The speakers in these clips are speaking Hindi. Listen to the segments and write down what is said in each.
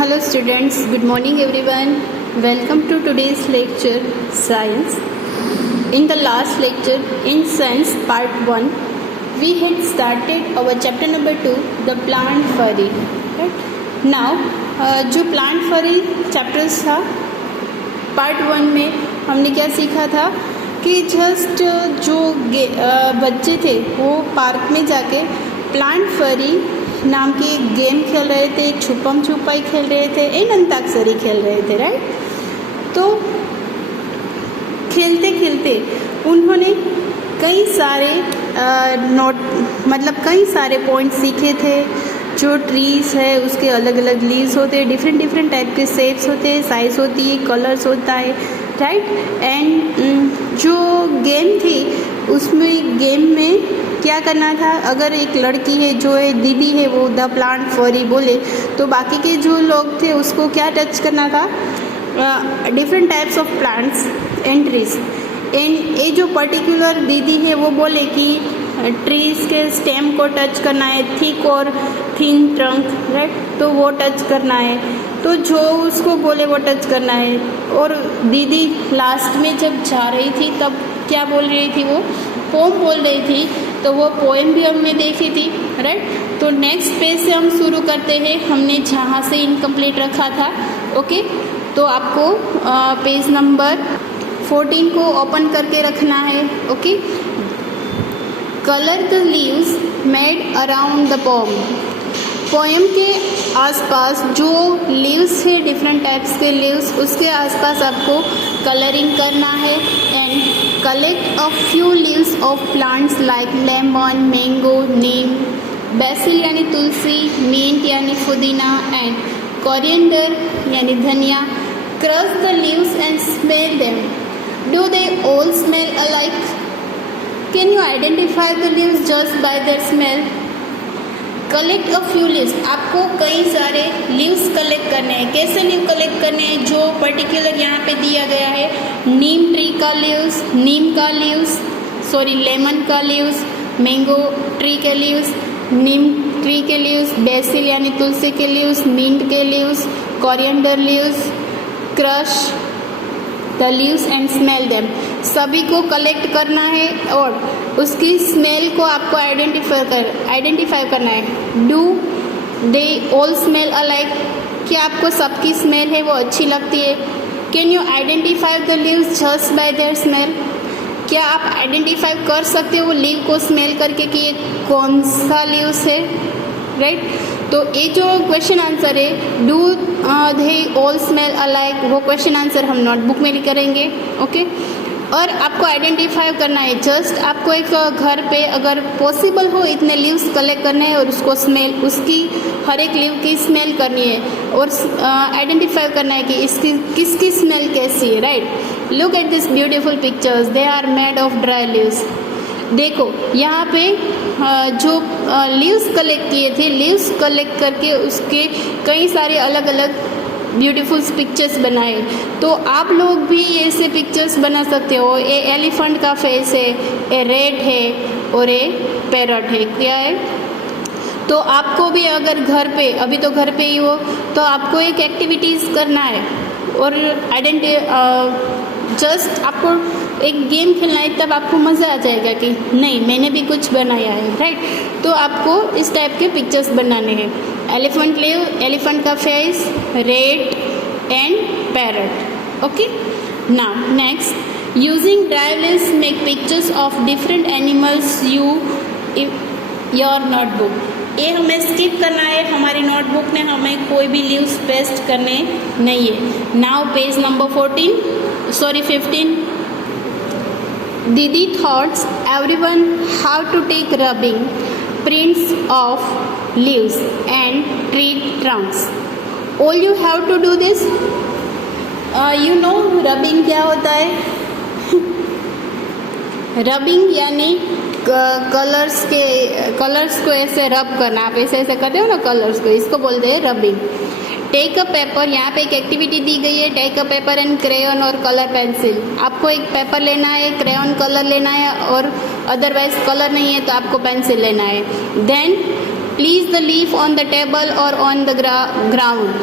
Hello students, good morning everyone. Welcome to today's lecture, Science. In the last lecture, in Science Part 1, we had started our chapter number 2, the plant furry. Right? Now, जो plant furry chapters था, Part 1 में हमने क्या सीखा था कि जस्ट जो बच्चे थे वो पार्क में जाके प्लांट फरी नाम की एक गेम खेल रहे थे, छुपम छुपाई खेल रहे थे, एंड अंताक्षरी खेल रहे थे, राइट। तो खेलते खेलते उन्होंने कई सारे कई सारे पॉइंट सीखे थे। जो ट्रीज है उसके अलग अलग लीव्स होते हैं, डिफरेंट टाइप के शेप्स होते हैं, साइज होती है, कलर्स होता है, राइट। एंड जो गेम थी उसमें गेम में क्या करना था, अगर एक लड़की है जो है दीदी है वो द प्लांट फरी बोले तो बाकी के जो लोग थे उसको क्या टच करना था, different types of plants and trees. And ये जो पर्टिकुलर दीदी है वो बोले कि ट्रीज के स्टेम को टच करना है, थिक और थिन ट्रंक, राइट, तो वो टच करना है। तो जो उसको बोले वो टच करना है। और दीदी लास्ट में जब जा रही थी तब क्या बोल रही थी, वो पोम बोल रही थी, तो वो पोएम भी हमने देखी थी, राइट। तो नेक्स्ट पेज से हम शुरू करते हैं, हमने जहाँ से इनकम्प्लीट रखा था, ओके। तो आपको पेज नंबर 14 को ओपन करके रखना है, okay. Colour the leaves made around the pome. Poem के आसपास जो लीव्स है, डिफरेंट टाइप्स के लीव्स, उसके आसपास आपको कलरिंग करना है। And collect a few leaves of plants like lemon, mango, Neem, BECIL यानी तुलसी, मिंट यानी पुदीना, एंड कोरिएंडर यानी धनिया। Crush the leaves and smell them. Do they all smell alike? Can you identify the leaves just by their smell? Collect a few leaves. आपको कई सारे लीव्स कलेक्ट करने हैं। कैसे लीव कलेक्ट करने हैं, जो पर्टिकुलर यहाँ पे दिया गया है, नीम ट्री का लीव्स, लेमन का लीव्स, मैंगो ट्री के लीव्स, नीम ट्री के लीव्स, बेसिल यानी तुलसी के लीव्स, मिंट के leaves, coriander leaves. Crush the leaves and smell them. सभी को कलेक्ट करना है और उसकी स्मेल को आपको आइडेंटिफाई करना है। Do they all smell alike? क्या आपको सबकी स्मेल है वो अच्छी लगती है? Can you identify the leaves just by their smell? क्या आप आइडेंटिफाई कर सकते हो लीव को स्मेल करके कि ये कौन सा लीव्स है, राइट। तो ये जो क्वेश्चन आंसर है, do they all smell alike, वो क्वेश्चन आंसर हम नोटबुक में लिख करेंगे, ओके। और आपको आइडेंटिफाई करना है, जस्ट आपको एक घर पे अगर पॉसिबल हो इतने लीव्स कलेक्ट करने हैं और उसको स्मेल, उसकी हर एक लीव की स्मेल करनी है और आइडेंटिफाई करना है कि इसकी किसकी स्मेल कैसी है, right. Look at this beautiful pictures, they are made of dry leaves. देखो यहाँ पे जो लीव्स कलेक्ट किए थे, लीव्स कलेक्ट करके उसके कई सारे अलग अलग ब्यूटीफुल पिक्चर्स बनाए। तो आप लोग भी ऐसे पिक्चर्स बना सकते हो। ये एलिफेंट का फेस है, ये रेड है और ये पैरट है, क्या है। तो आपको भी अगर घर पे, अभी तो घर पे ही हो, तो आपको एक एक्टिविटीज़ करना है और जस्ट आपको एक गेम खेलना है, तब आपको मज़ा आ जाएगा कि नहीं मैंने भी कुछ बनाया है, राइट। तो आपको इस टाइप के पिक्चर्स बनाने हैं। एलिफेंट लीव, एलिफेंट का face, red and parrot, okay. Now next, using dry leaves make pictures of different animals your notebook. ये हमें स्किप करना है, हमारी नोटबुक में हमें कोई भी लीव्स पेस्ट करने नहीं है। Now page number 15. Didi thoughts everyone how to take rubbing prints of leaves and tree trunks. All you have to do this. You know rubbing क्या होता है? रबिंग यानी कलर्स को ऐसे रब करना, आप ऐसे करते हो ना कलर्स को, इसको बोलते हैं रबिंग। टेक अ पेपर, यहाँ पे एक एक्टिविटी दी गई है, take a paper and crayon और कलर पेंसिल। आपको एक पेपर लेना है, क्रेयन कलर लेना है, और अदरवाइज कलर नहीं है तो आपको पेंसिल लेना है। Then please the leaf on the table और ऑन द ग्राउंड।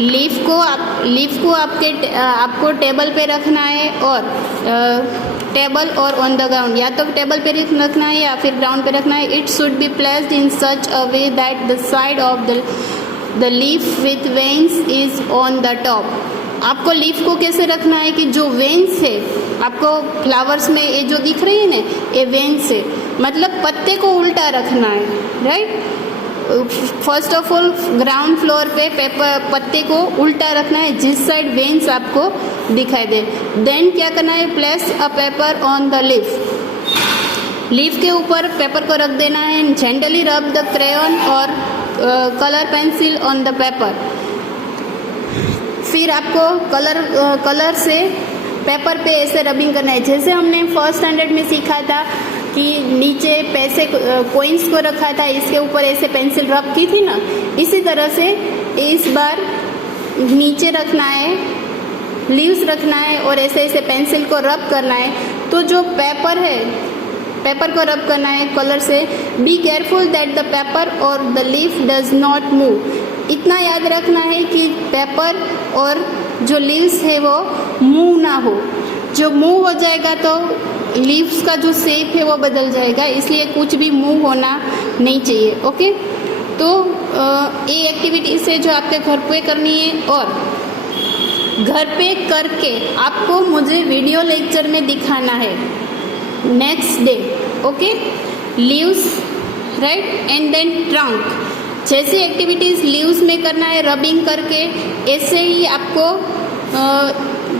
लीफ को आपको टेबल पे रखना है और टेबल और ऑन द ग्राउंड, या तो टेबल पे रखना है या फिर ग्राउंड पे रखना है। It should be placed in such a way that the side of the leaf with veins is on the top. आपको लीफ को कैसे रखना है कि जो वेन्स है आपको फ्लावर्स में ये जो दिख रही है ना, ये वेन्स है, मतलब पत्ते को उल्टा रखना है, right. First of all ground floor पे पत्ते को उल्टा रखना है जिस साइड वेन्स आपको दिखाई दे। देन क्या करना है, place a paper on the leaf के ऊपर पेपर को रख देना है। जेंटली रब द क्रेयॉन और colour pencil on the paper. फिर आपको कलर से पेपर पे ऐसे रबिंग करना है, जैसे हमने फर्स्ट स्टैंडर्ड में सीखा था कि नीचे पैसे कोइंस को रखा था, इसके ऊपर ऐसे पेंसिल रब की थी ना, इसी तरह से इस बार नीचे रखना है, लीव्स रखना है और ऐसे ऐसे पेंसिल को रब करना है। तो जो पेपर है, पेपर को रब करना है कलर से। Be careful that the paper और the leaf does not move. इतना याद रखना है कि पेपर और जो लीव्स है वो मूव ना हो। जो मूव हो जाएगा तो लीव्स का जो शेप है वो बदल जाएगा, इसलिए कुछ भी मूव होना नहीं चाहिए। ओके, तो ये एक्टिविटीज है जो आपके घर पे करनी है और घर पे करके आपको मुझे वीडियो लेक्चर में दिखाना है next day. Okay, leaves, right, and then trunk. जैसे एक्टिविटीज लीव्स में करना है रबिंग करके, ऐसे ही आपको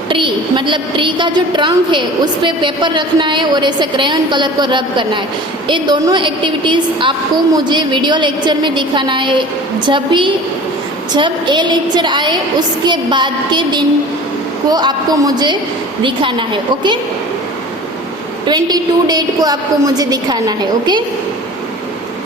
ट्री, मतलब ट्री का जो ट्रंक है उस पर पेपर रखना है और ऐसे क्रेयॉन कलर को रब करना है। ये दोनों एक्टिविटीज़ आपको मुझे वीडियो लेक्चर में दिखाना है। जब ये लेक्चर आए उसके बाद के दिन को आपको मुझे दिखाना है। ओके, 22 डेट को आपको मुझे दिखाना है। Okay,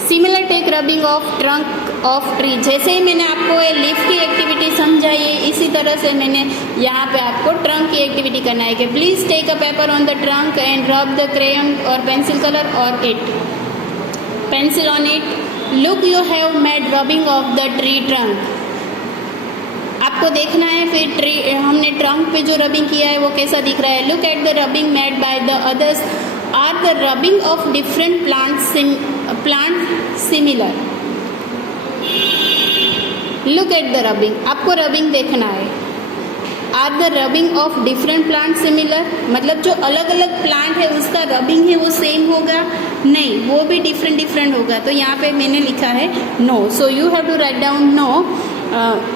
similar take rubbing of trunk of tree. जैसे ही मैंने आपको ये लीफ की एक्टिविटी समझाई है, इसी तरह से मैंने यहाँ पे आपको ट्रंक की एक्टिविटी करना है कि please take a paper on the trunk and rub the crayon और पेंसिल कलर और it pencil on it. Look you have made rubbing of the tree trunk. आपको देखना है फिर ट्री, हमने ट्रंक पे जो रबिंग किया है वो कैसा दिख रहा है। Look at the rubbing made by the others are the rubbing of different plant similar. Look at the rubbing, आपको रबिंग देखना है। Are the rubbing of different plant similar, मतलब जो अलग अलग प्लांट है उसका रबिंग है वो सेम होगा? नहीं, वो भी डिफरेंट होगा। तो यहाँ पे मैंने लिखा है no, so you have to write down no.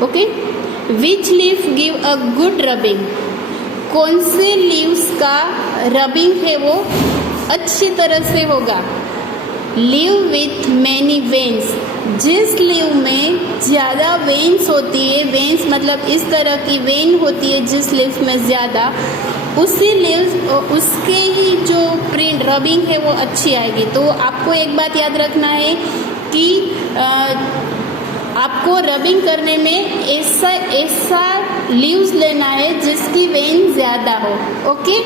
Okay, which leaf give a good rubbing, कौन से लीव्स का रबिंग है वो अच्छी तरह से होगा। लीव विथ मैनी वेन्स, जिस लीव में ज़्यादा वेन्स होती है, वेन्स मतलब इस तरह की वेन होती है जिस लीव में ज़्यादा, उसी लीव उसके ही जो प्रिंट रबिंग है वो अच्छी आएगी। तो आपको एक बात याद रखना है कि आपको रबिंग करने में ऐसा लीव्स लेना है जिसकी वेन ज़्यादा हो। Okay,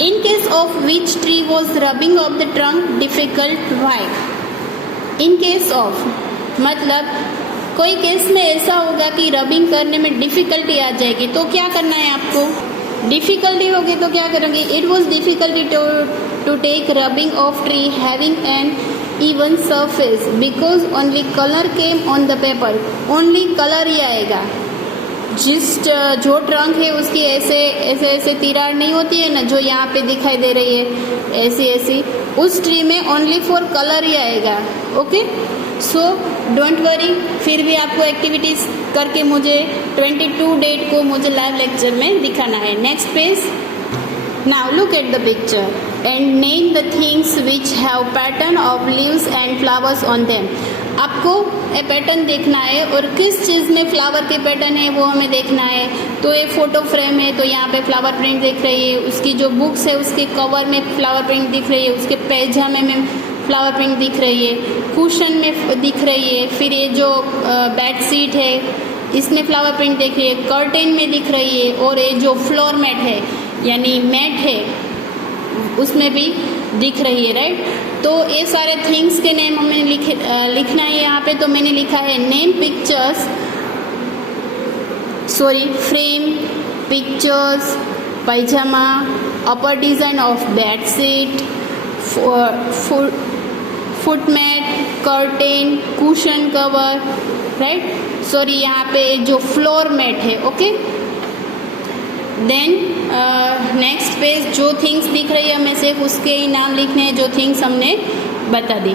in case of which tree was rubbing of the trunk difficult, why. In case of मतलब कोई केस में ऐसा होगा कि रबिंग करने में डिफिकल्टी आ जाएगी, तो क्या करना है आपको। डिफिकल्टी होगी तो क्या करेंगे। It was difficulty to take rubbing off tree having an even surface because only colour came on the paper. Only colour ही आएगा, जो ट्रंक है उसकी ऐसे तिराड़ नहीं होती है ना, जो यहाँ पे दिखाई दे रही है ऐसी, उस ट्री में ओनली फॉर कलर ही आएगा। ओके, सो डोंट वरी, फिर भी आपको एक्टिविटीज करके मुझे 22 डेट को मुझे लाइव लेक्चर में दिखाना है। Next page. Now look at the picture and name the things which have pattern of leaves and flowers on them. आपको ये पैटर्न देखना है और किस चीज़ में फ्लावर के पैटर्न है वो हमें देखना है। तो ये फोटो फ्रेम है तो यहाँ पे फ्लावर प्रिंट दिख रही है, उसकी जो बुक्स है उसके कवर में फ्लावर प्रिंट दिख रही है, उसके पैजामे में फ्लावर प्रिंट दिख रही है, कुशन में दिख रही है, फिर ये जो बेड शीट है इसमें फ्लावर प्रिंट दिख रही है, कर्टेन में दिख रही है, और ये जो फ्लोर मैट है यानी मैट है उसमें भी दिख रही है, राइट। तो ये सारे थिंग्स के नेम हमें लिखना है यहाँ पे। तो मैंने लिखा है name pictures frame, pictures, pajama, upper design of bed sheet, foot mat, curtain, cushion cover, right? Sorry, यहाँ पे जो फ्लोर मैट है, ओके। देन नेक्स्ट पेज, जो थिंग्स दिख रही है हमें सिर्फ उसके ही नाम लिखने हैं जो थिंग्स हमने बता दी।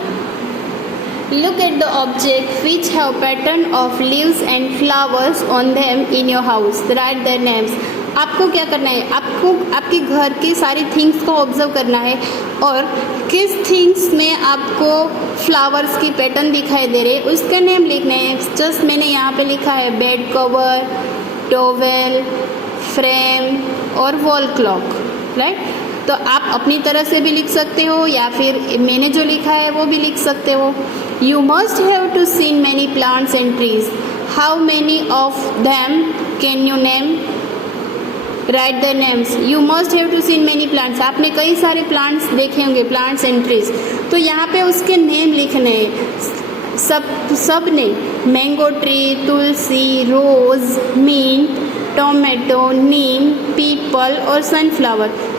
Look at the object which have pattern of leaves and flowers on them in your house. Write their names. आपको क्या करना है, आपको आपके घर की सारी थिंग्स को ऑब्जर्व करना है और किस थिंग्स में आपको फ्लावर्स की पैटर्न दिखाई दे रहे हैं उसका नेम लिखना है। जस्ट मैंने यहाँ पे लिखा है बेड कवर, टॉवेल, फ्रेम और वॉल क्लॉक, राइट। तो आप अपनी तरह से भी लिख सकते हो या फिर मैंने जो लिखा है वो भी लिख सकते हो। You must have to seen many plants and trees, how many of them can you name, write the names. You must have to seen many plants, आपने कई सारे प्लांट्स देखे होंगे, प्लांट्स एंड ट्रीज, तो यहाँ पे उसके नेम लिखने हैं सब ने, मैंगो ट्री, तुलसी, रोज, मिंट, टोमेटो, नीम, पीपल और सनफ्लावर।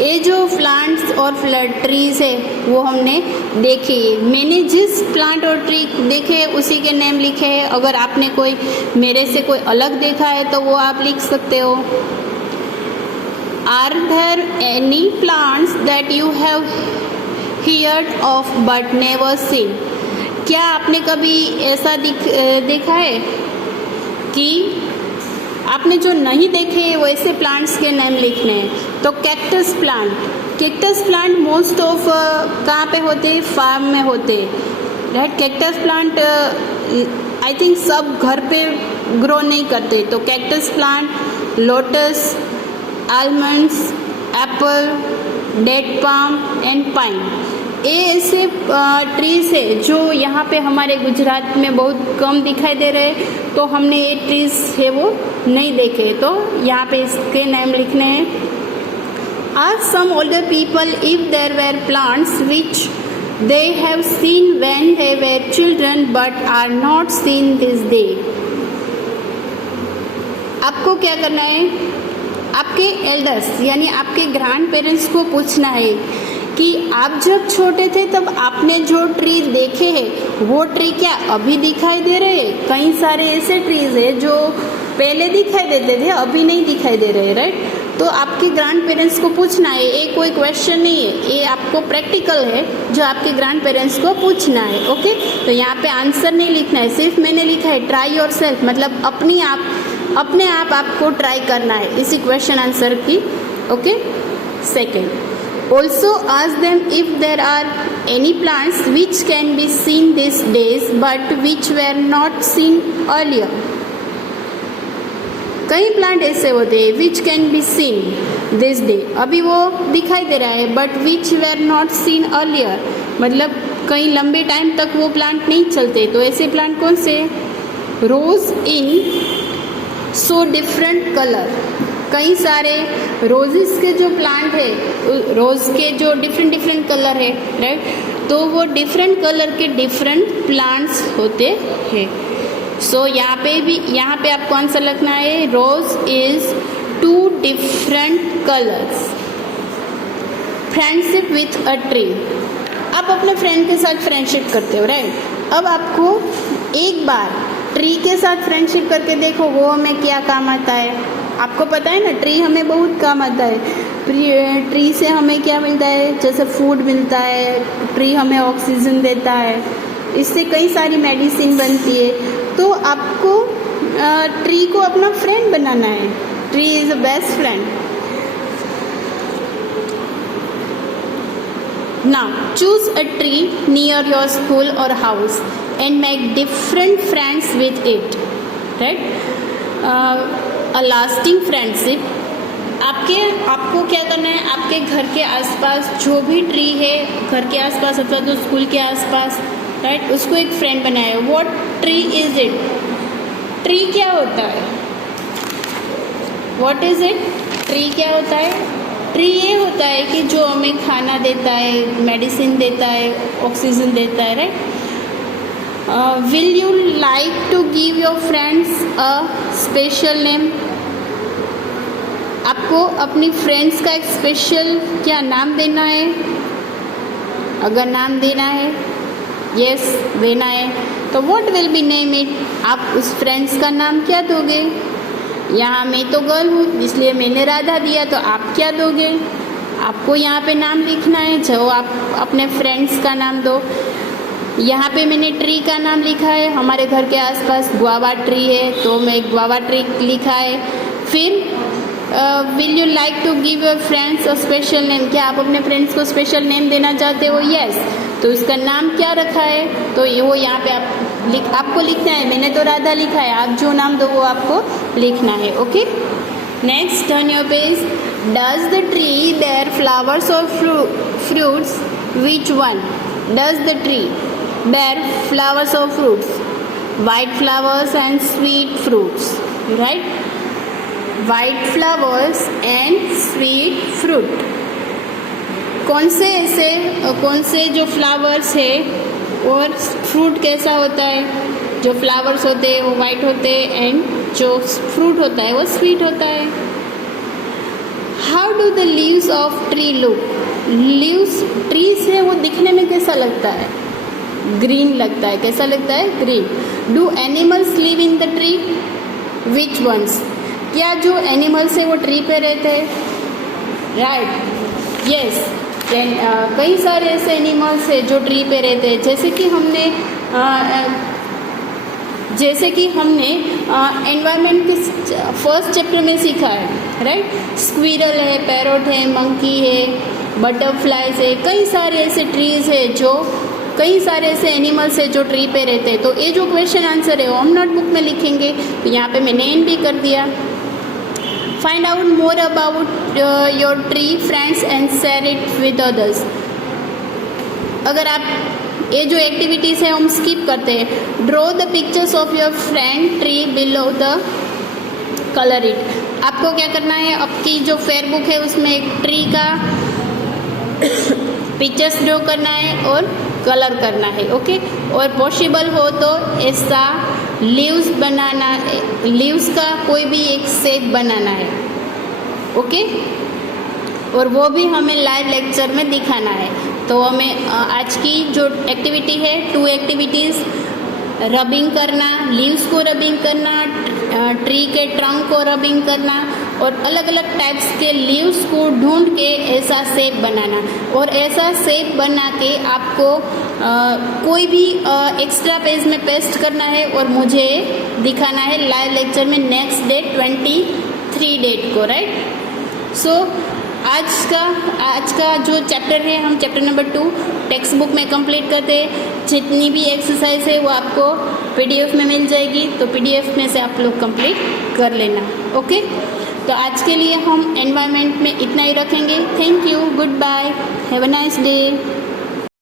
ये जो प्लांट्स और ट्रीज है वो हमने देखे, मैंने जिस प्लांट और ट्री देखे उसी के नेम लिखे हैं। अगर आपने कोई मेरे से कोई अलग देखा है तो वो आप लिख सकते हो। Are there any plants that you have heard of but never seen, क्या आपने कभी ऐसा देखा है कि आपने जो नहीं देखे वैसे प्लांट्स के नेम लिखने हैं। तो कैक्टस प्लांट मोस्ट ऑफ कहाँ पे होते हैं, फार्म में होते हैं, right. Cactus plant I think सब घर पे ग्रो नहीं करते, तो cactus plant, lotus, almonds, apple, date palm and pine, ये ऐसे ट्रीज है जो यहाँ पे हमारे गुजरात में बहुत कम दिखाई दे रहे हैं, तो हमने ये ट्रीज है वो नहीं देखे, तो यहाँ पे इसके नेम लिखने हैं। Ask some older people if there were plants which they have seen when they were children but are not seen this day. आपको क्या करना है, आपके एल्डर्स यानी आपके ग्रैंड पेरेंट्स को पूछना है कि आप जब छोटे थे तब आपने जो ट्री देखे हैं वो ट्री क्या अभी दिखाई दे रहे हैं। कई सारे ऐसे ट्रीज है जो पहले दिखाई देते थे अभी नहीं दिखाई दे रहे, राइट। तो आपके ग्रैंड पेरेंट्स को पूछना है, ये कोई क्वेश्चन नहीं है, ये आपको प्रैक्टिकल है जो आपके ग्रैंड पेरेंट्स को पूछना है, ओके। तो यहाँ पे आंसर नहीं लिखना है, सिर्फ मैंने लिखा है ट्राई योर सेल्फ, मतलब अपने आप आपको ट्राई करना है इसी क्वेश्चन आंसर की, okay. Second, also ask them if there are any plants which can be seen this days but which were not seen earlier. कई प्लांट ऐसे होते हैं which can be seen this day, अभी वो दिखाई दे रहा है, but which were not seen earlier, मतलब कई लंबे टाइम तक वो प्लांट नहीं चलते, तो ऐसे प्लांट कौन से, रोज इन सो डिफरेंट कलर, कई सारे रोजेस के जो प्लांट है, रोज के जो डिफरेंट कलर है, राइट, तो वो डिफरेंट कलर के डिफरेंट प्लांट्स होते हैं। सो यहाँ पे आपको आंसर लिखना है, rose is 2 different colours. Friendship with a tree, आप अपने फ्रेंड के साथ फ्रेंडशिप करते हो, राइट। अब आपको एक बार ट्री के साथ फ्रेंडशिप करके देखो वो हमें क्या काम आता है। आपको पता है ना, ट्री हमें बहुत काम आता है। ट्री से हमें क्या मिलता है, जैसे फूड मिलता है, ट्री हमें ऑक्सीजन देता है, इससे कई सारी मेडिसिन बनती है। तो आपको ट्री को अपना फ्रेंड बनाना है, tree is a best friend. Now choose a tree near your school और house and make different friends with it, right. A lasting friendship, आपको क्या करना है, आपके घर के आसपास जो भी ट्री है, घर के आसपास अथवा तो स्कूल के आसपास, राइट, उसको एक फ्रेंड बनाए। What tree is it, tree क्या होता है, व्हाट इज इट, ट्री क्या होता है। ट्री ये होता है कि जो हमें खाना देता है, मेडिसिन देता है, ऑक्सीजन देता है, right. Will you like to give your friends a special name? आपको अपनी फ्रेंड्स का एक स्पेशल क्या नाम देना है? अगर नाम देना है, यस देना है, तो what will be name it? आप उस फ्रेंड्स का नाम क्या दोगे? यहाँ मैं तो गर्ल हूँ इसलिए मैंने राधा दिया, तो आप क्या दोगे? आपको यहाँ पे नाम लिखना है जो आप अपने फ्रेंड्स का नाम दो। यहाँ पे मैंने ट्री का नाम लिखा है, हमारे घर के आसपास गुआवा ट्री है तो मैं गुआवा ट्री लिखा है। फिर will you like to give your friends a special name? क्या आप अपने फ्रेंड्स को स्पेशल नेम देना चाहते हो? यस। तो उसका नाम क्या रखा है? तो वो यहाँ पे आपको लिखना है। मैंने तो राधा लिखा है, आप जो नाम दो वो आपको लिखना है। Okay, next turn your page. Does the tree bear flowers और fruits? Which one? Does the tree bear flowers or fruits? White flowers and sweet fruits, right? White flowers and sweet fruit. कौन से जो फ्लावर्स है और फ्रूट कैसा होता है? जो फ्लावर्स होते हैं वो वाइट होते हैं एंड जो फ्रूट होता है वो स्वीट होता है। How do the leaves of tree look? Leaves tree से वो दिखने में कैसा लगता है? ग्रीन लगता है। कैसा लगता है? Green. Do animals live in the tree? Which ones? क्या जो एनिमल्स है वो ट्री पे रहते हैं? Right, yes. कई सारे ऐसे एनिमल्स है जो ट्री पे रहते हैं, जैसे कि हमने एनवायरनमेंट के फर्स्ट चैप्टर में सीखा है, राइट? स्क्विरल है, पैरोट है, मंकी है, बटरफ्लाइज है, कई सारे ऐसे ट्रीज है कई सारे ऐसे एनिमल्स है जो ट्री पे रहते हैं। तो ये जो क्वेश्चन आंसर है वो हम नोटबुक में लिखेंगे। तो यहाँ पे मैंने एन भी कर दिया। Find out more about your tree friends and share it with others. अगर आप ये जो एक्टिविटीज़ है हम स्किप करते हैं। Draw the pictures of your friend tree below the colour it. आपको क्या करना है? आपकी जो फेयर बुक है उसमें एक ट्री का पिक्चर्स ड्रॉ करना है और कलर करना है। ओके, और पॉसिबल हो तो ऐसा लीव्स बनाना, लीव्स का कोई भी एक शेप बनाना है। ओके, और वो भी हमें लाइव लेक्चर में दिखाना है। तो हमें आज की जो एक्टिविटी है, 2 एक्टिविटीज़, रबिंग करना, लीव्स को रबिंग करना, ट्री के ट्रंक को रबिंग करना और अलग अलग टाइप्स के लीव्स को ढूंढ के ऐसा शेप बनाना। और ऐसा शेप बना के आपको कोई भी एक्स्ट्रा पेज में पेस्ट करना है और मुझे दिखाना है लाइव लेक्चर में नेक्स्ट डे 23 डेट को, राइट? सो आज का जो चैप्टर है हम चैप्टर नंबर 2 टेक्स्ट बुक में कंप्लीट करते हैं। जितनी भी एक्सरसाइज है वो आपको PDF में मिल जाएगी, तो PDF में से आप लोग कंप्लीट कर लेना। ओके, तो आज के लिए हम एनवायरनमेंट में इतना ही रखेंगे। Thank you, goodbye, have a nice day.